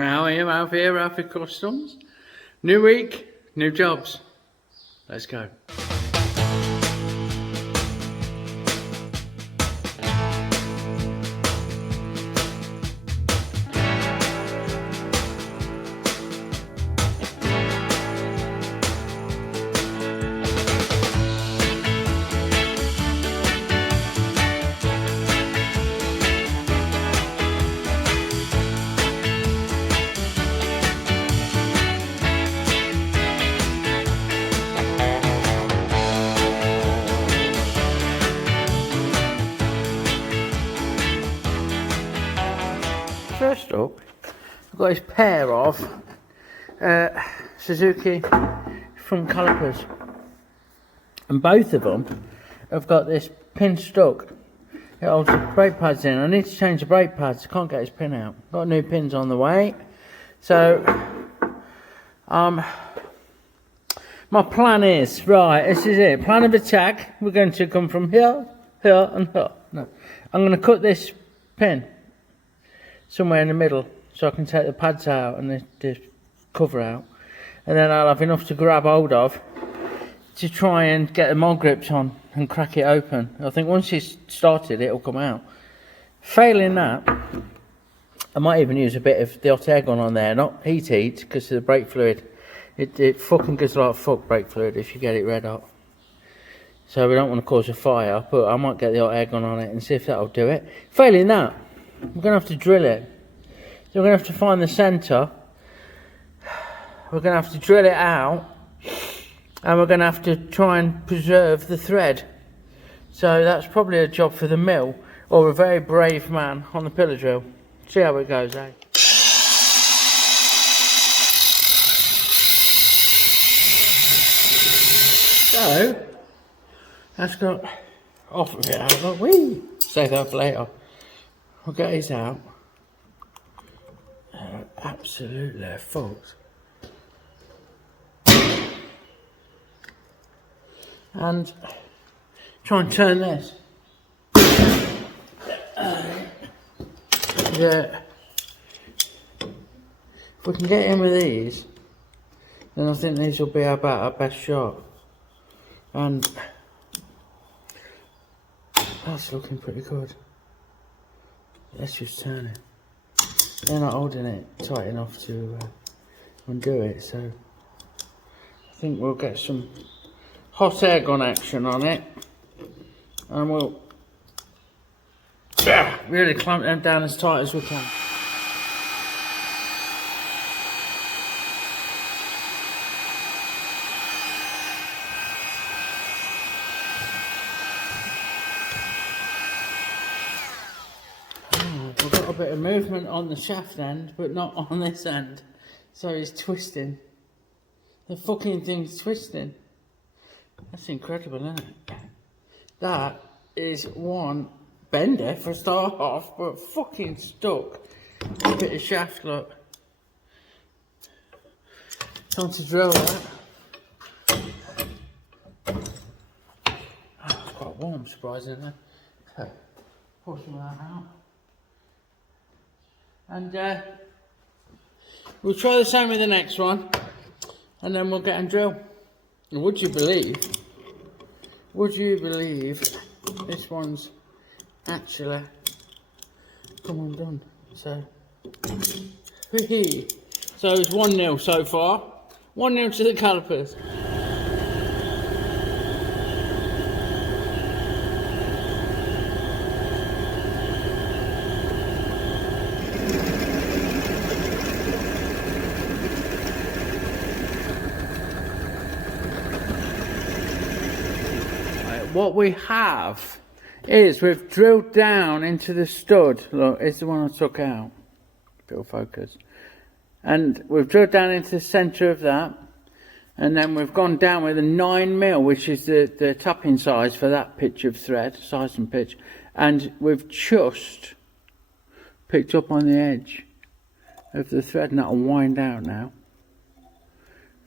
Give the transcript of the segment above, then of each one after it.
How are you, Ralfy? Ralfy Customs. New week, new jobs. Let's go. First up, I've got this pair of Suzuki front calipers, and both of them have got this pin stuck. It holds the brake pads in. I need to change the brake pads. I can't get this pin out. Got new pins on the way. So, my plan is, right, this is it. Plan of attack. We're going to come from here, here, and here. No, I'm going to cut this pin somewhere in the middle so I can take the pads out and the cover out, and then I'll have enough to grab hold of to try and get the mod grips on and crack it open. I think once it's started it'll come out. Failing that, I might even use a bit of the hot air gun on there, not heat because of the brake fluid. It fucking gives a lot of fuck, brake fluid, if you get it red hot. So we don't want to cause a fire, but I might get the hot air gun on it and see if that'll do it. Failing that, we're going to have to drill it. So we're going to have to find the centre. We're going to have to drill it out. And we're going to have to try and preserve the thread. So that's probably a job for the mill or a very brave man on the pillar drill. See how it goes, eh? So, that's got off of it. I thought, wee! Save that for later. We'll get these out. Absolutely fucked. And try and turn this. Yeah. If we can get in with these, then I think these will be about our best shot. And that's looking pretty good. Let's just turn it. They're not holding it tight enough to undo it, so I think we'll get some hot air gun action on it, and we'll really clamp them down as tight as we can. We've got a bit of movement on the shaft end, but not on this end, so it's twisting. The fucking thing's twisting. That's incredible, isn't it? That is one bender for a start off, but fucking stuck. A bit of shaft, look. Time to drill that. Oh, it's quite warm, surprisingly. Okay, pull some of that out. And we'll try the same with the next one, and then we'll get and drill. Would you believe this one's actually come undone? So it's 1-0 so far. 1-0 to the calipers. What we have is we've drilled down into the stud. Look, it's the one I took out. It'll focus. And we've drilled down into the centre of that. And then we've gone down with a 9mm, which is the tapping size for that pitch of thread, size and pitch. And we've just picked up on the edge of the thread, and that'll wind out now,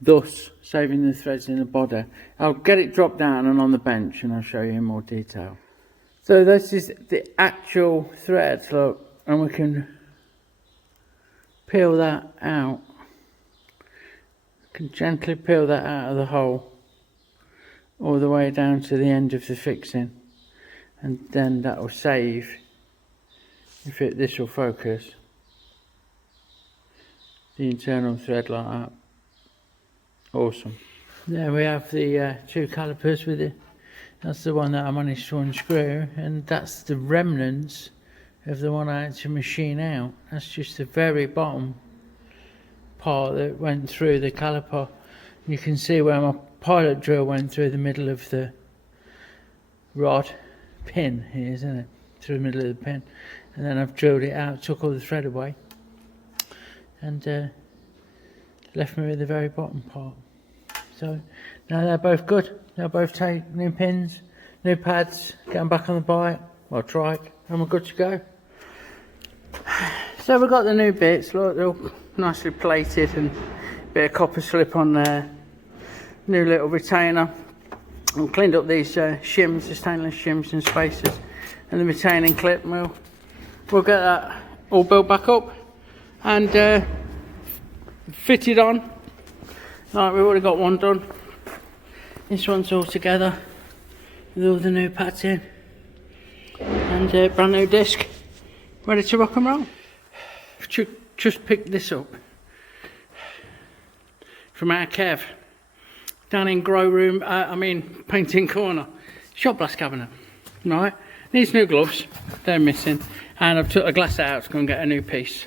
thus saving the threads in the body. I'll get it dropped down and on the bench, and I'll show you in more detail. So this is the actual thread, look, and we can peel that out. Can gently peel that out of the hole all the way down to the end of the fixing, and then that will save, this will focus, the internal thread like that. Awesome. There we have the 2 calipers with it. That's the one that I managed to unscrew, and that's the remnants of the one I had to machine out. That's just the very bottom part that went through the caliper. You can see where my pilot drill went through the middle of the rod pin here, isn't it? Through the middle of the pin, and then I've drilled it out, took all the thread away, and left me with the very bottom part. So now they're both good. They'll both take new pins, new pads, get them back on the bike, or trike, and we're good to go. So we've got the new bits, look, they're all nicely plated, and a bit of copper slip on there. New little retainer. I've cleaned up these shims, the stainless shims and spacers, and the retaining clip. We'll get that all built back up and fitted on. Right, we've already got one done. This one's all together with all the new pads in, and brand new disc, ready to rock and roll. Just picked this up from our Kev down in grow room, painting corner, shot blast cabinet. Right, needs new gloves, they're missing, and I've took a glass out to go and get a new piece.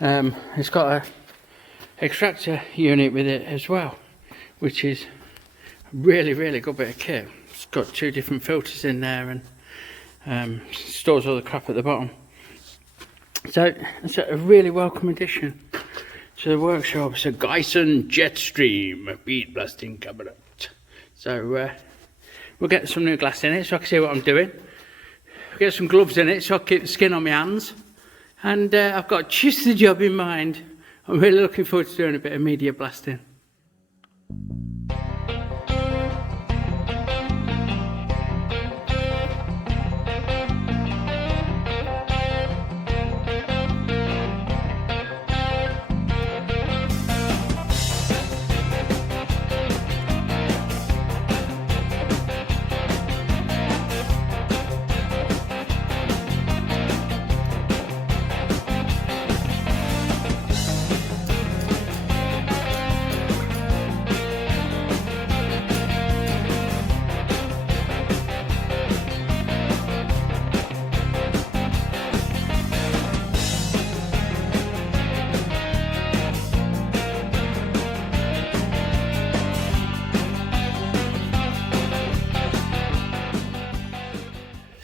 It's got a extractor unit with it as well, which is a really good bit of kit. It's got 2 different filters in there, and stores all the crap at the bottom. So it's a really welcome addition to the workshop. It's a Geisen Jetstream bead blasting cabinet. So we'll get some new glass in it so I can see what I'm doing. We'll get some gloves in it so I can keep the skin on my hands. And I've got just the job in mind. I'm really looking forward to doing a bit of media blasting.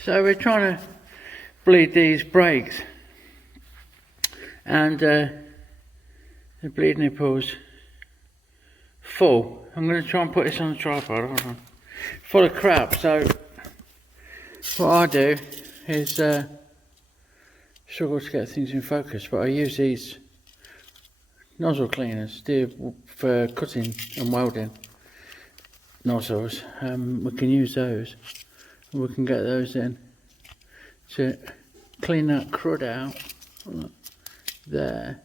So we're trying to bleed these brakes, and the bleed nipple's full. I'm going to try and put this on the tripod, hold on. Full of crap. So what I do is struggle to get things in focus, but I use these nozzle cleaners for cutting and welding nozzles. We can use those. We can get those in to clean that crud out there,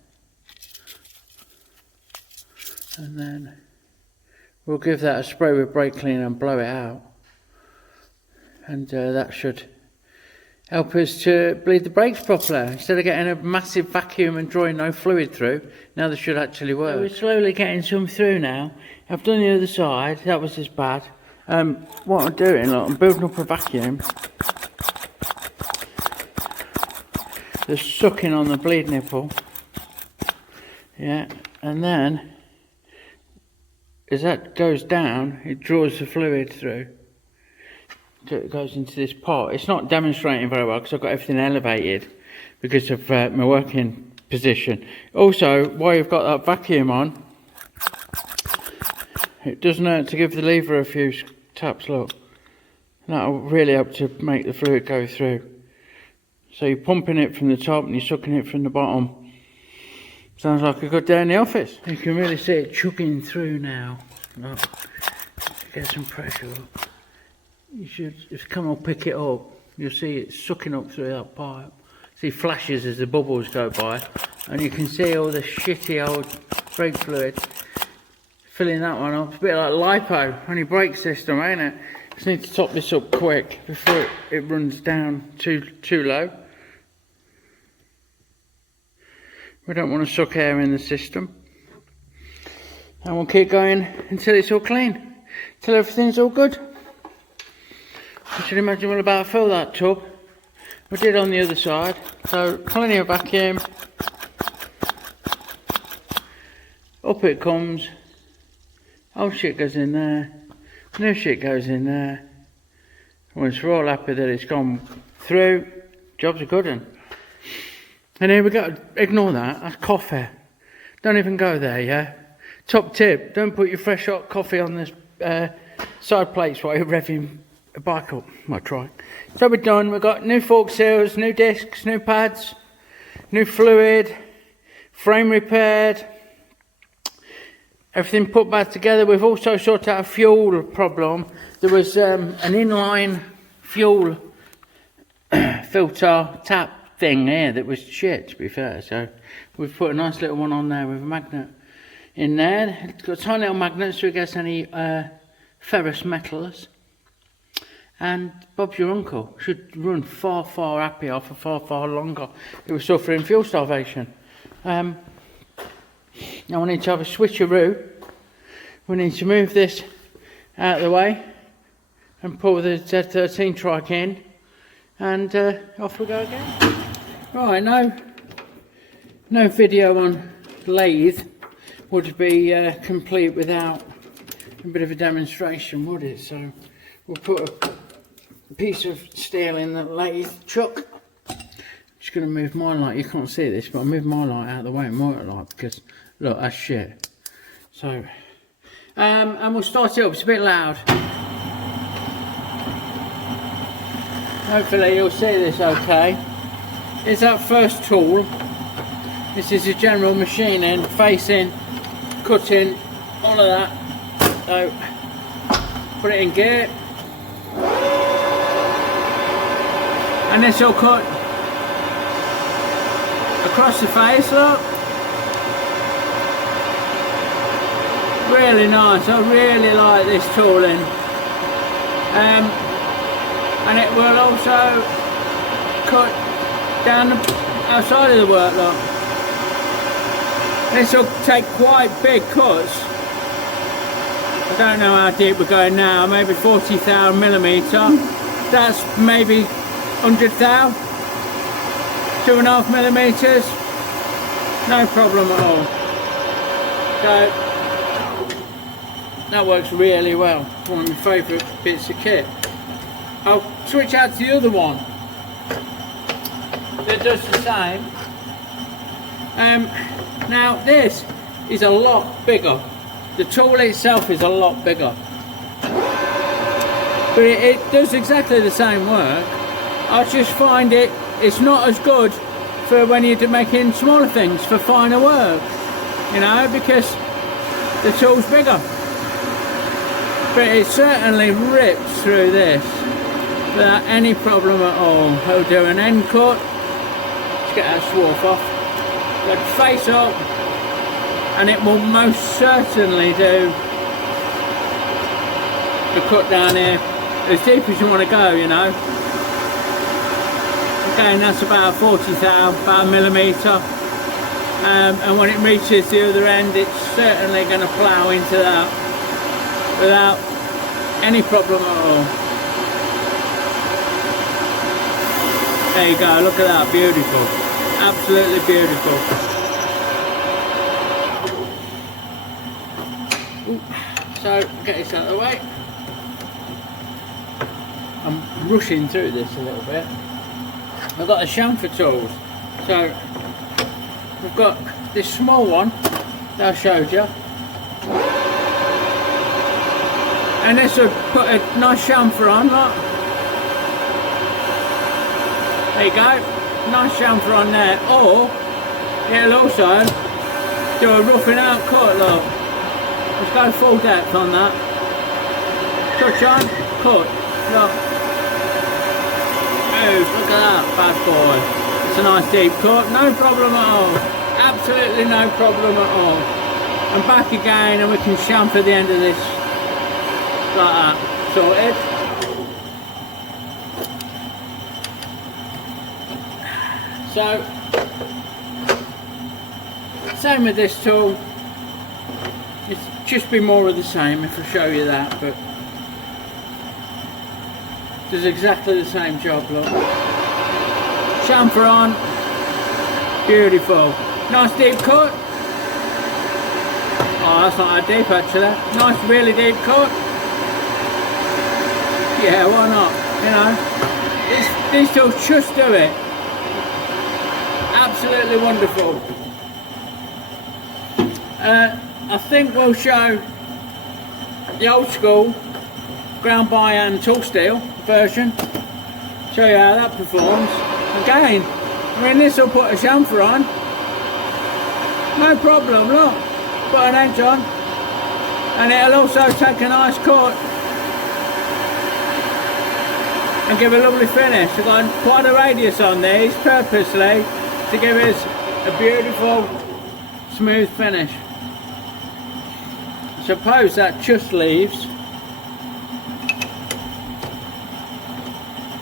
and then we'll give that a spray with brake cleaner and blow it out, and that should help us to bleed the brakes properly. Instead of getting a massive vacuum and drawing no fluid through, now they should actually work. So we're slowly getting some through now. I've done the other side, that was as bad. What I'm doing, look, I'm building up a vacuum. They're sucking on the bleed nipple. Yeah, and then as that goes down, it draws the fluid through. So it goes into this pot. It's not demonstrating very well because I've got everything elevated because of my working position. Also, while you've got that vacuum on, it doesn't hurt to give the lever a few taps, look. That'll really help to make the fluid go through. So you're pumping it from the top and you're sucking it from the bottom. Sounds like a good day in the office. You can really see it chugging through now. Look, get some pressure up. You should, if you come and pick it up, you'll see it sucking up through that pipe. See flashes as the bubbles go by, and you can see all the shitty old brake fluid filling that one up. It's a bit like lipo on your brake system, ain't it? Just need to top this up quick before it runs down too low. We don't want to suck air in the system. And we'll keep going until it's all clean, till everything's all good. You should imagine we'll about fill that tub. We did on the other side, so plenty of vacuum. Up it comes. Old shit goes in there. New shit goes in there. Once we're all happy that it's gone through, job's a good one. And here we go. Ignore that. That's coffee. Don't even go there, yeah? Top tip, don't put your fresh hot coffee on the side plates while you're revving a bike up. My Trike. So we're done. We've got new fork seals, new discs, new pads, new fluid, frame repaired. Everything put back together. We've also sorted out a fuel problem. There was an inline fuel filter tap thing here that was shit, to be fair. So we've put a nice little one on there with a magnet in there. It's got a tiny little magnet so it gets any ferrous metals. And Bob's your uncle. Should run far happier for far longer. He was suffering fuel starvation. Now we need to have a switcheroo. We need to move this out of the way and pull the Z13 Trike in, and off we go again. Right, no video on Lathe would be complete without a bit of a demonstration, would it? So we'll put a piece of steel in the lathe chuck. Just going to move my light. You can't see this, but I'll move my light out of the way and motor light, because look, that's shit. So, and we'll start it up. It's a bit loud. Hopefully you'll see this okay. Here's that first tool. This is a general machining, facing, cutting, all of that. So, put it in gear. And this will cut across the face, look. Really nice. I really like this tooling. And it will also cut down the outside of the work, look. This will take quite big cuts. I don't know how deep we're going now, maybe 40 thou millimetre. That's maybe 100 thou. 2.5 millimetres. No problem at all. So that works really well. One of my favourite bits of kit. I'll switch out to the other one that does the same. Now this is a lot bigger. The tool itself is a lot bigger, but it does exactly the same work. I just find it's not as good for when you're making smaller things, for finer work, you know, because the tool's bigger. But it certainly rips through this without any problem at all. I'll do an end cut. Let's get that swarf off. Go face up, and it will most certainly do the cut down here as deep as you want to go, you know. Again, that's about 40 thou, about a millimetre. And when it reaches the other end, it's certainly going to plough into that without any problem at all. There you go, look at that, beautiful. Absolutely beautiful. So, get this out of the way. I'm rushing through this a little bit. I've got the chamfer tools. So, we've got this small one that I showed you. And this will put a nice chamfer on, look. There you go. Nice chamfer on there. Or, it'll also do a roughing out cut, look. Let's go full depth on that. Touch on, cut. Look. Oh, look at that bad boy. That's a nice deep cut, no problem at all. Absolutely no problem at all. And back again, and we can chamfer the end of this like that. Sorted. So, same with this tool. It's just be more of the same if I show you that, but does exactly the same job, look. Chamfer on, beautiful. Nice deep cut. Oh, that's not that deep actually. Nice really deep cut. Yeah, why not? You know, these tools just do it. Absolutely wonderful. I think we'll show the old school ground by hand tool steel version. Show you how that performs. Again, I mean, this will put a chamfer on. No problem, look. Put an edge on. And it'll also take a nice cut and give a lovely finish. I've got quite a radius on these purposely to give us a beautiful smooth finish. I suppose that just leaves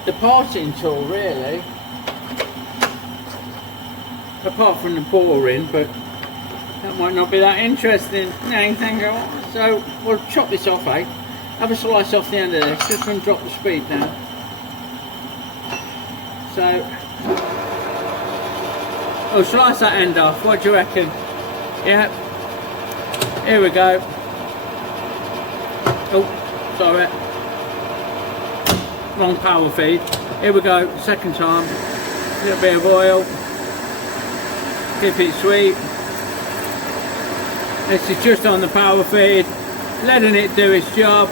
the parting tool really, apart from the boring, but that might not be that interesting. Anything else? So we'll chop this off, eh? Have a slice off the end of this, just going to drop the speed down. So, oh, slice that end off, what do you reckon? Yeah, here we go. Oh, sorry, wrong power feed. Here we go, second time. A little bit of oil, keep it sweet. This is just on the power feed, letting it do its job.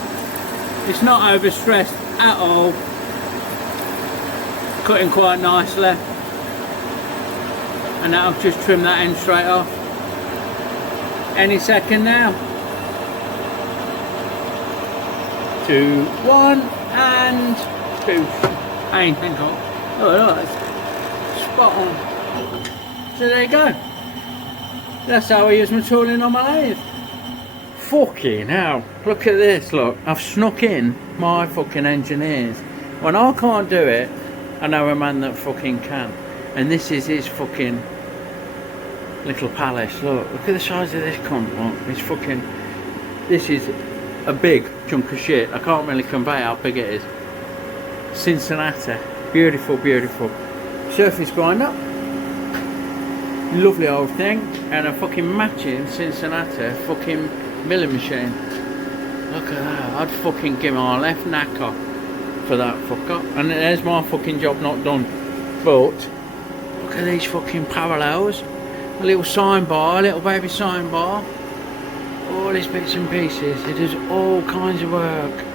It's not overstressed at all. Cutting quite nicely, and that'll just trim that end straight off any second now. 2, 1 and boosh. Hey, thank God. Oh look, that's spot on. So there you go. That's how I use my tooling on my lathe. Fucking hell, look at this, look. I've snuck in my fucking engineers. When I can't do it, I know a man that fucking can. And this is his fucking little palace. Look at the size of this cunt. Look, it's fucking, this is a big chunk of shit. I can't really convey how big it is. Cincinnati, beautiful, beautiful. Surface grinder, lovely old thing, and a fucking matching Cincinnati fucking milling machine. Look at that, I'd fucking give my left knack off for that fucker. And there's my fucking job not done. But look at these fucking parallels. A little sign bar, a little baby sign bar. All these bits and pieces. It does all kinds of work.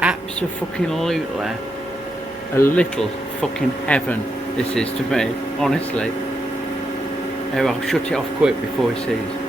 Absolutely a little fucking heaven this is to me, honestly. Here, I'll shut it off quick before he sees.